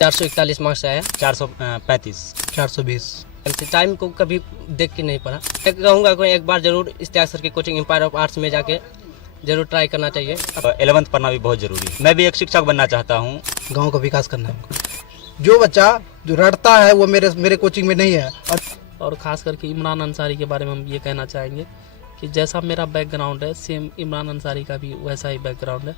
441 marks आया। 435 420। Time को कभी देख के नहीं पढ़ा। मैं कहूँगा कोई एक बार जरूर इश्तियाक सर की कोचिंग एम्पायर ऑफ आर्ट्स में जाके जरूर ट्राई करना चाहिए। 11th पढ़ना भी बहुत ज़रूरी है। मैं भी एक शिक्षक बनना चाहता हूँ। गांव का विकास करना है हमको। जो बच्चा जो रटता है वो मेरे कोचिंग में नहीं है। और ख़ास करके इमरान अंसारी के बारे में हम ये कहना चाहेंगे कि जैसा मेरा बैकग्राउंड है सेम इमरान अंसारी का भी वैसा ही बैकग्राउंड है।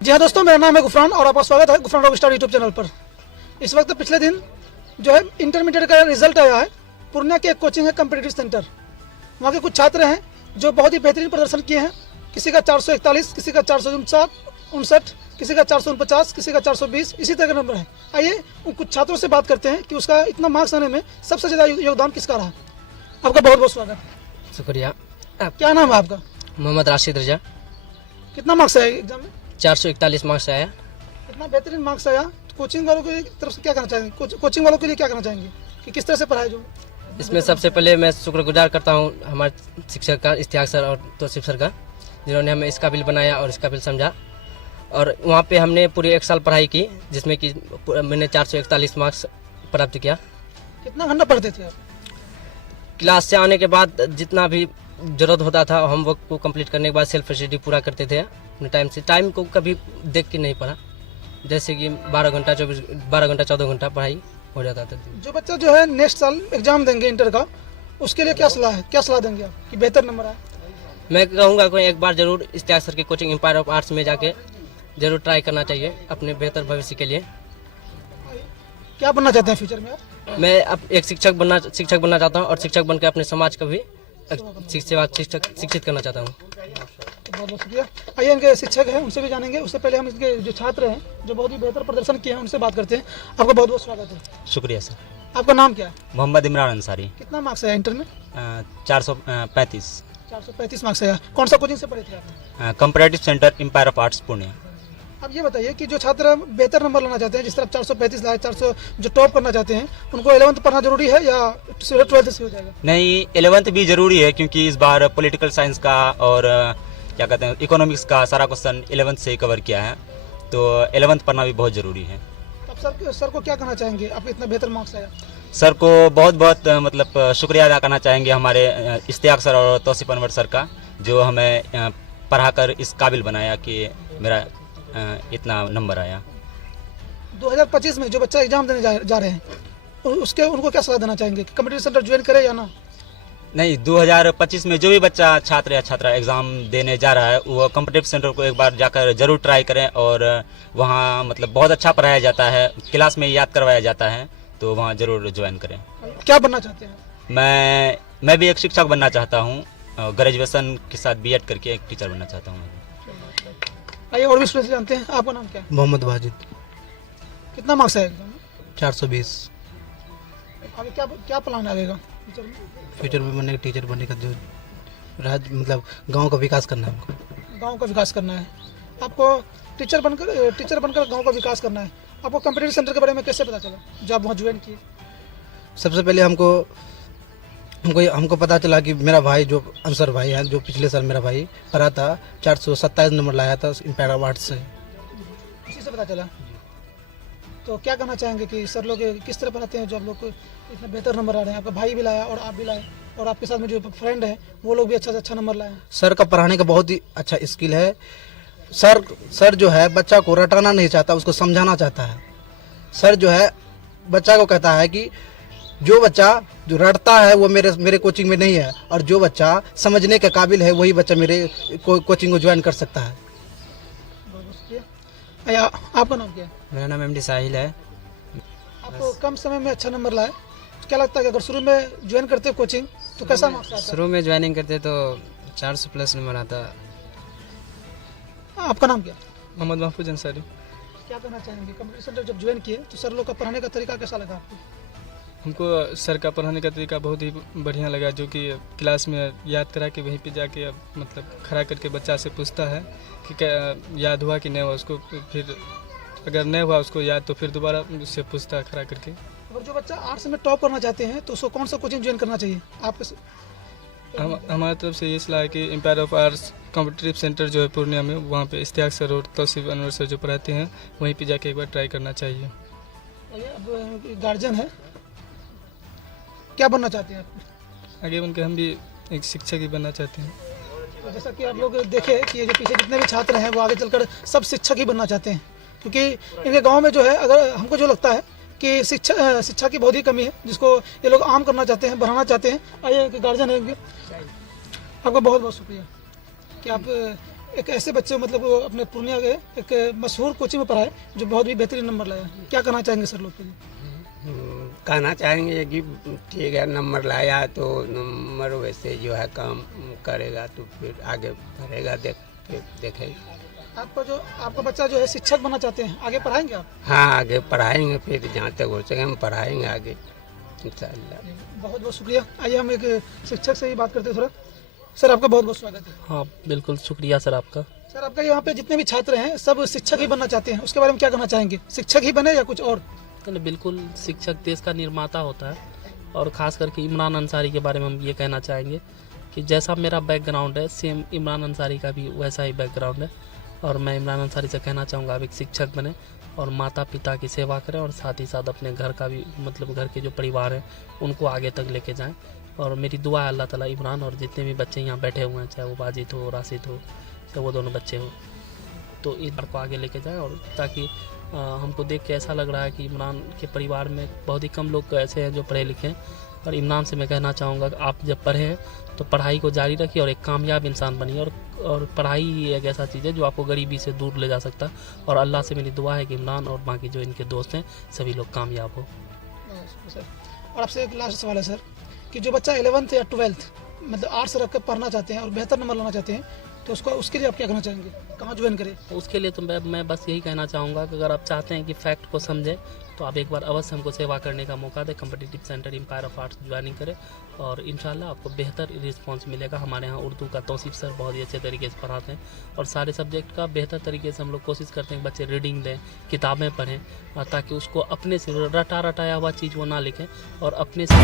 जी हाँ दोस्तों, मेरा नाम है गुफरान और आपका स्वागत है गुफरान रॉकस्टार यूट्यूब चैनल पर। इस वक्त पिछले दिन जो है इंटरमीडिएट का रिजल्ट आया है। पूर्णिया के एक कोचिंग है कॉम्पिटिटिव सेंटर। वहाँ के कुछ छात्र हैं जो बहुत ही बेहतरीन प्रदर्शन किए हैं। किसी का 441, किसी का 459, किसी का 449, किसी का 420, इसी तरह का नंबर है। आइए उन कुछ छात्रों से बात करते हैं कि उसका इतना मार्क्स आने में सबसे ज़्यादा योगदान किसका रहा। आपका बहुत बहुत स्वागत। शुक्रिया। क्या नाम है आपका? मोहम्मद राशिद रजा। कितना मार्क्स आया एग्जाम में? 441 मार्क्स आया। इतना बेहतरीन मार्क्स आया तो कोचिंग वालों की तरफ से क्या कहना चाहेंगे? कोचिंग वालों के लिए क्या कहना चाहेंगे कि किस तरह से पढ़ाया जो? इसमें सबसे पहले मैं शुक्रगुजार करता हूँ हमारे शिक्षक का, इश्तियाक सर और तौसीफ सर का, जिन्होंने हमें इस काबिल बनाया और इस काबिल समझा। और वहाँ पे हमने पूरे 1 साल पढ़ाई की, जिसमें कि मैंने 441 मार्क्स प्राप्त किया। कितना घंटा पढ़ते थे आप? क्लास से आने के बाद जितना भी ज़रूरत होता था होमवर्क को कंप्लीट करने के बाद सेल्फ स्टडी पूरा करते थे अपने टाइम से। टाइम को कभी देख के नहीं पढ़ा, जैसे कि 12 घंटा 14 घंटा पढ़ाई हो जाता था। जो बच्चा जो है नेक्स्ट साल एग्जाम देंगे इंटर का, उसके लिए क्या सलाह है, क्या सलाह देंगे आप कि बेहतर नंबर आए? मैं कहूँगा कोई एक बार जरूर इश्तियाक सर की कोचिंग एम्पायर ऑफ आर्ट्स में जाके जरूर ट्राई करना चाहिए अपने बेहतर भविष्य के लिए। क्या बनना चाहते हैं फ्यूचर में आप? मैं अब एक शिक्षक बनना चाहता हूँ और शिक्षक बनकर अपने समाज को भी शिक्षित करना चाहता हूँ। बहुत बहुत शुक्रिया। आइए इनके शिक्षक हैं उनसे भी जानेंगे। उससे पहले हम इनके जो छात्र हैं जो बहुत ही बेहतर प्रदर्शन किए हैं उनसे बात करते हैं। आपका बहुत बहुत स्वागत है। शुक्रिया सर। आपका नाम क्या है? मोहम्मद इमरान अंसारी। कितना मार्क्स आया इंटर में? 435। 435 मार्क्स आया। कौन सा कोचिंग से पढ़े थे आप? Comparative centre empire of arts Purnia. अब ये बताइए कि जो छात्र बेहतर नंबर लाना चाहते हैं, जिस तरह 435 लाए, 400 जो टॉप करना चाहते हैं, उनको 11th पढ़ना जरूरी है या 12th से हो जाएगा? नहीं, 11th भी ज़रूरी है क्योंकि इस बार पॉलिटिकल साइंस का और क्या कहते हैं इकोनॉमिक्स का सारा क्वेश्चन 11th से ही कवर किया है, तो 11th पढ़ना भी बहुत ज़रूरी है। अब सर को क्या कहना चाहेंगे? आप इतना बेहतर मार्क्स आया। सर को बहुत बहुत मतलब शुक्रिया अदा करना चाहेंगे हमारे इश्तियाक सर और तौसीफ अनवर सर का, जो हमें पढ़ाकर इस काबिल बनाया कि मेरा इतना नंबर आया। 2025 में जो बच्चा एग्जाम देने जा रहे हैं उनको क्या सलाह देना चाहेंगे कि कॉम्पिटिटिव सेंटर ज्वाइन करे या ना? नहीं, 2025 में जो भी बच्चा छात्र या छात्रा एग्ज़ाम देने जा रहा है वो कॉम्पिटिटिव सेंटर को एक बार जाकर जरूर ट्राई करें। और वहाँ मतलब बहुत अच्छा पढ़ाया जाता है, क्लास में याद करवाया जाता है, तो वहाँ ज़रूर ज्वाइन करें। क्या बनना चाहते हैं? मैं भी एक शिक्षक बनना चाहता हूँ। ग्रेजुएशन के साथ बीएड करके एक टीचर बनना चाहता हूँ। आइए और भी स्टूडेंट जानते हैं। आपका नाम क्या है? मोहम्मद वाजिद। कितना मार्क्स है एग्जाम में? 420। आगे क्या प्लान आएगा फ्यूचर में बनने टीचर बनने का जो मतलब गांव का विकास करना है हमको। गांव का विकास करना है आपको। टीचर बनकर गांव का विकास करना है आपको। कॉम्पिटिटिव सेंटर के बारे में कैसे पता चला जब वहाँ ज्वाइन किए? सबसे पहले हमको पता चला कि मेरा भाई जो अंसर भाई है, जो पिछले साल मेरा भाई पढ़ा था, 427 नंबर लाया था एम्पायर ऑफ आर्ट्स से। इसी से पता चला। तो क्या कहना चाहेंगे कि सर लोग किस तरह पढ़ाते हैं जो आप लोग को इतना बेहतर नंबर आ रहे हैं? आपका भाई भी लाया और आप भी लाए और आपके साथ में जो फ्रेंड है वो लोग भी अच्छा से अच्छा नंबर लाए। सर का पढ़ाने का बहुत ही अच्छा स्किल है। सर जो है बच्चा को रटाना नहीं चाहता, उसको समझाना चाहता है। सर जो है बच्चा को कहता है कि जो बच्चा जो रटता है वो मेरे कोचिंग में नहीं है, और जो बच्चा समझने के काबिल है वही बच्चा मेरे कोचिंग को ज्वाइन कर सकता है। आपका नाम क्या है? मेरा नाम एमडी साहिल है। आपको कम समय में अच्छा नंबर लाए, क्या लगता है कि अगर शुरू में ज्वाइन करते कोचिंग तो कैसा मार्क्स आता? शुरू में ज्वाइनिंग करते तो 400 प्लस नंबर आता। आपका नाम क्या है? मोहम्मद महफूज अंसारी। क्या कहना चाहेंगे? कॉम्पिटिटिव सेंटर जब ज्वाइन किए तो सर लोग का पढ़ाने का तरीका कैसा लगा आपको? हमको सर का पढ़ाने का तरीका बहुत ही बढ़िया लगा, जो कि क्लास में याद करा के वहीं पे जाके अब मतलब खड़ा करके बच्चा से पूछता है कि क्या याद हुआ कि नहीं हुआ। उसको फिर अगर नहीं हुआ उसको याद तो फिर दोबारा उससे पूछता है खड़ा करके। अगर जो बच्चा आर्ट्स में टॉप करना चाहते हैं तो उसको कौन सा कोचिंग ज्वाइन करना चाहिए आपके? हमारी तरफ से ये सलाह है कि empire of arts competitive centre जो है पूर्णिया में, वहाँ पे इश्तियाक सर और तौसीफ अनवर सर जो पढ़ाते हैं, वहीं पे जाके एक बार ट्राई करना चाहिए। अब गार्जियन है, क्या बनना चाहते हैं आप? आगे बनकर हम भी एक शिक्षक ही बनना चाहते हैं। तो जैसा कि आप लोग देखे कि ये जो पीछे जितने भी छात्र हैं वो आगे चलकर सब शिक्षक ही बनना चाहते हैं, क्योंकि इनके गांव में जो है, अगर हमको जो लगता है कि शिक्षा की बहुत ही कमी है, जिसको ये लोग आम करना चाहते हैं, बढ़ाना चाहते हैं। आइए कि गार्जियन है इनके, आपका बहुत बहुत शुक्रिया कि आप एक ऐसे बच्चे मतलब अपने पूर्णिया के एक मशहूर कोचिंग में पढ़ाए जो बहुत ही बेहतरीन नंबर लाया। क्या कहना चाहेंगे सर लोग के लिए? कहना चाहेंगे कि ठीक है, नंबर लाया तो नंबर वैसे जो है काम करेगा तो फिर आगे बढ़ेगा, देखेगा। आपका बच्चा जो है शिक्षक बनना चाहते हैं, आगे पढ़ाएंगे आप? हाँ, आगे पढ़ाएंगे, फिर जहाँ तक हो सके हम पढ़ाएंगे आगे इंशाल्लाह। बहुत बहुत शुक्रिया। आइए हम एक शिक्षक से ही बात करते हैं थोड़ा। सर आपका बहुत बहुत स्वागत है। हाँ बिल्कुल, शुक्रिया सर आपका। सर आपका यहाँ पे जितने भी छात्र हैं सब शिक्षक ही बनना चाहते हैं, उसके बारे में क्या कहना चाहेंगे? शिक्षक ही बने या कुछ और? नहीं, बिल्कुल शिक्षक देश का निर्माता होता है, और ख़ास करके इमरान अंसारी के बारे में हम ये कहना चाहेंगे कि जैसा मेरा बैकग्राउंड है सेम इमरान अंसारी का भी वैसा ही बैकग्राउंड है, और मैं इमरान अंसारी से कहना चाहूँगा आप एक शिक्षक बने और माता पिता की सेवा करें, और साथ ही साथ अपने घर का भी मतलब घर के जो परिवार हैं उनको आगे तक लेके जाएं। और मेरी दुआ है अल्लाह ताला इमरान और जितने भी बच्चे यहाँ बैठे हुए हैं, चाहे वो बाजिद हो, राशिद हो, चाहे वो दोनों बच्चे हो, तो इस बार को आगे लेके जाएं। और ताकि हमको देख के ऐसा लग रहा है कि इमरान के परिवार में बहुत ही कम लोग ऐसे हैं जो पढ़े लिखे हैं, और इमरान से मैं कहना चाहूँगा कि आप जब पढ़े हैं तो पढ़ाई को जारी रखिए और एक कामयाब इंसान बनिए। और पढ़ाई ही एक ऐसा चीज़ है जो आपको गरीबी से दूर ले जा सकता है, और अल्लाह से मेरी दुआ है कि इमरान और बाकी जो इनके दोस्त हैं सभी लोग कामयाब हो। सर, और आपसे एक लास्ट सवाल है सर कि जो बच्चा 11th या 12th मतलब आर्ट्स रख कर पढ़ना चाहते हैं और बेहतर नंबर लाना चाहते हैं, तो उसके लिए आप क्या कहना चाहेंगे? कहाँ ज्वाइन करें? उसके लिए तो मैं बस यही कहना चाहूँगा कि अगर आप चाहते हैं कि फैक्ट को समझें तो आप एक बार अवश्य हमको सेवा करने का मौका दें, competitive centre empire of arts joining करें, और इंशाल्लाह आपको बेहतर रिस्पांस मिलेगा। हमारे यहाँ उर्दू का तौसीफ सर बहुत ही अच्छे तरीके से पढ़ाते हैं, और सारे सब्जेक्ट का बेहतर तरीके से हम लोग कोशिश करते हैं बच्चे रीडिंग दें, किताबें पढ़ें, ताकि उसको अपने से रटाया हुआ चीज़ वो ना लिखें और अपने से